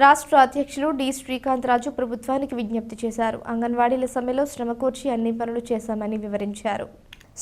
రాష్ట్ర అధ్యక్షులు డి శ్రీకాంత్ రాజు ప్రభుత్వానికి విజ్ఞప్తి చేశారు. అంగన్వాడీల సమ్మెలో శ్రమ కూర్చి అన్ని పనులు చేశామని వివరించారు.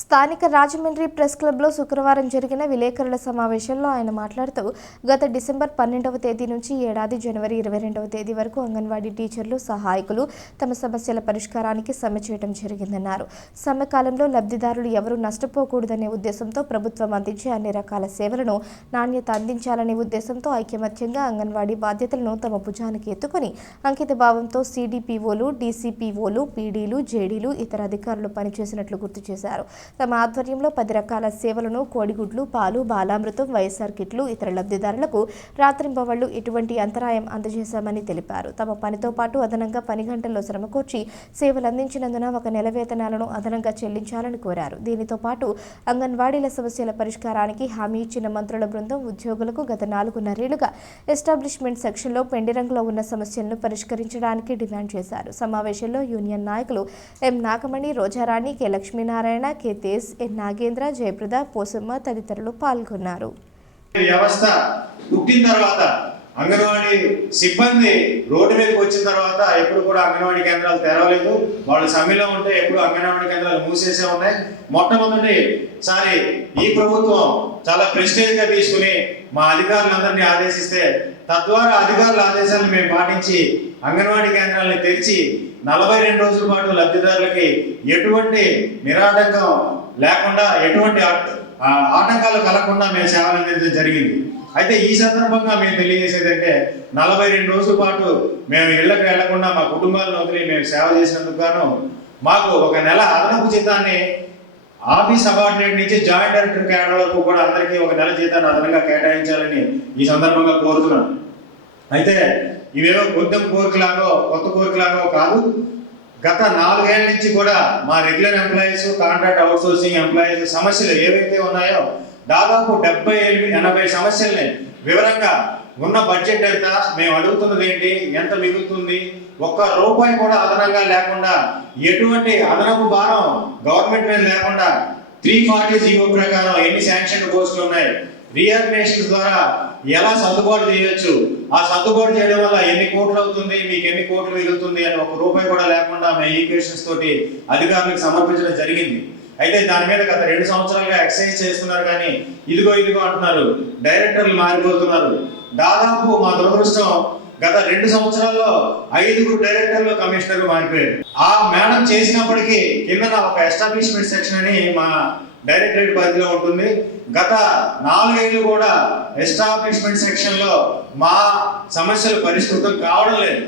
స్థానిక రాజమండ్రి ప్రెస్ క్లబ్లో శుక్రవారం జరిగిన విలేకరుల సమావేశంలో ఆయన మాట్లాడుతూ గత డిసెంబర్ 12వ తేదీ నుంచి ఏడాది జనవరి 22వ తేదీ వరకు అంగన్వాడీ టీచర్లు, సహాయకులు తమ సమస్యల పరిష్కారానికి సమ్మె చేయడం జరిగిందన్నారు. సమ్మె కాలంలో లబ్ధిదారులు ఎవరూ నష్టపోకూడదనే ఉద్దేశంతో ప్రభుత్వం అందించే అన్ని రకాల సేవలను నాణ్యత అందించాలనే ఉద్దేశంతో ఐకమత్యంగా అంగన్వాడీ బాధ్యతలను తమ భుజానికి ఎత్తుకుని అంకిత భావంతో సిడిపిఓలు, డీసీపీఓలు, పీడీలు, జేడీలు, ఇతర అధికారులు పనిచేసినట్లు గుర్తు చేశారు. తమ ఆధ్వర్యంలో 10 రకాల సేవలను కోడిగుడ్లు, పాలు, బాలామృతం, వైఎస్ఆర్ కిట్లు ఇతర లబ్ధిదారులకు రాత్రింబవళ్లు ఎటువంటి అంతరాయం అందజేశామని తెలిపారు. తమ పనితో పాటు అదనంగా 10 గంటల్లో శ్రమకూర్చి సేవలు అందించినందున 1 నెల వేతనాలను అదనంగా చెల్లించాలని కోరారు. దీనితో పాటు అంగన్వాడీల సమస్యల పరిష్కారానికి హామీ ఇచ్చిన మంత్రుల బృందం ఉద్యోగులకు గత 4.5 ఏళ్లుగా ఎస్టాబ్లిష్మెంట్ సెక్షన్లో పెండింగ్లో ఉన్న సమస్యలను పరిష్కరించడానికి డిమాండ్ చేశారు. సమావేశంలో యూనియన్ నాయకులు ఎం నాగమణి, రోజారాణి, కె లక్ష్మీనారాయణ, కె తేజ్, ఎన్ నాగేంద్ర, జయప్రద, పోసమ్మ తదితరులు పాల్గొన్నారు. వ్యవస్థ పుట్టిన తర్వాత అంగన్వాడీ సిబ్బంది రోడ్డు మీదకి వచ్చిన తర్వాత ఎప్పుడు కూడా అంగన్వాడీ కేంద్రాలు తెరవలేదు. వాళ్ళు సమ్మెలో ఉంటే ఎప్పుడు అంగన్వాడీ కేంద్రాలు మూసేసే ఉన్నాయి. మొట్టమొదటిసారి ఈ ప్రభుత్వం చాలా ప్రెస్టేజ్ గా తీసుకుని మా అధికారులందరినీ ఆదేశిస్తే తద్వారా అధికారుల ఆదేశాలను మేము పాటించి అంగన్వాడీ కేంద్రాలను తెరిచి 42 రోజుల పాటు లబ్ధిదారులకి ఎటువంటి నిరాటంకం లేకుండా, ఎటువంటి ఆటంకాలు కలగకుండా మేము సేవలు అందించడం జరిగింది. అయితే ఈ సందర్భంగా మేము తెలియజేసేదంటే 42 రోజుల పాటు మేము ఇళ్లకు వెళ్లకుండా మా కుటుంబాలను వదిలి మేము సేవ చేసినందుకు గాను మాకు 1 నెల అదనపు జీతాన్ని ఆఫీస్ సబార్డినేట్ నుంచి జాయింట్ డైరెక్టర్ క్యాడర్ వరకు కూడా అందరికీ 1 నెల జీతాన్ని అదనంగా కేటాయించాలని ఈ సందర్భంగా కోరుతున్నాను. అయితే ఇవేవో కొత్త కోరికలాగో కాదు. గత 4 ఏళ్ల నుంచి కూడా మా regular employees, contract outsourcing employees సమస్యలు ఏవైతే ఉన్నాయో దాదాపు 70-80 సమస్యల్ని వివరంగా ఉన్న బడ్జెట్ ఎంత, మేము అడుగుతున్నది ఏంటి, ఎంత మిగులుతుంది, ₹1 కూడా అదనంగా లేకుండా, ఎటువంటి అదనపు భారం గవర్నమెంట్ మీద లేకుండా 340 జీవో ప్రకారం ఎన్ని శాంక్షన్ పోస్టులు ఉన్నాయి, రీఆర్గనైజేషన్ ద్వారా ఎలా సర్దుబాటు చేయొచ్చు, ఆ సర్దుబాటు చేయడం వల్ల ఎన్ని కోట్లు అవుతుంది, మీకు ఎన్ని కోట్లు మిగులుతుంది అని ₹1 కూడా లేకుండా మేము ఈక్వేషన్స్ తోటి అధికారులకు సమర్పించడం జరిగింది. అయితే దాని మీద గత 2 సంవత్సరాలుగా ఎక్సర్సైజ్ చేస్తున్నారు, కానీ ఇదిగో అంటున్నారు, డైరెక్టర్లు మారిపోతున్నారు. దాదాపు మా దురదృష్టం గత 2 సంవత్సరాల్లో 5 డైరెక్టర్లు, కమిషనర్లు మారిపోయారు. ఆ మేడం చేసినప్పటికీ కింద ఒక ఎస్టాబ్లిష్మెంట్ సెక్షన్ అని మా డైరెక్టరేట్ పరిధిలో ఉంటుంది. గత 4 ఏళ్ళు కూడా ఎస్టాబ్లిష్మెంట్ సెక్షన్ లో మా సమస్యలు పరిష్కృతం కావడం లేదు.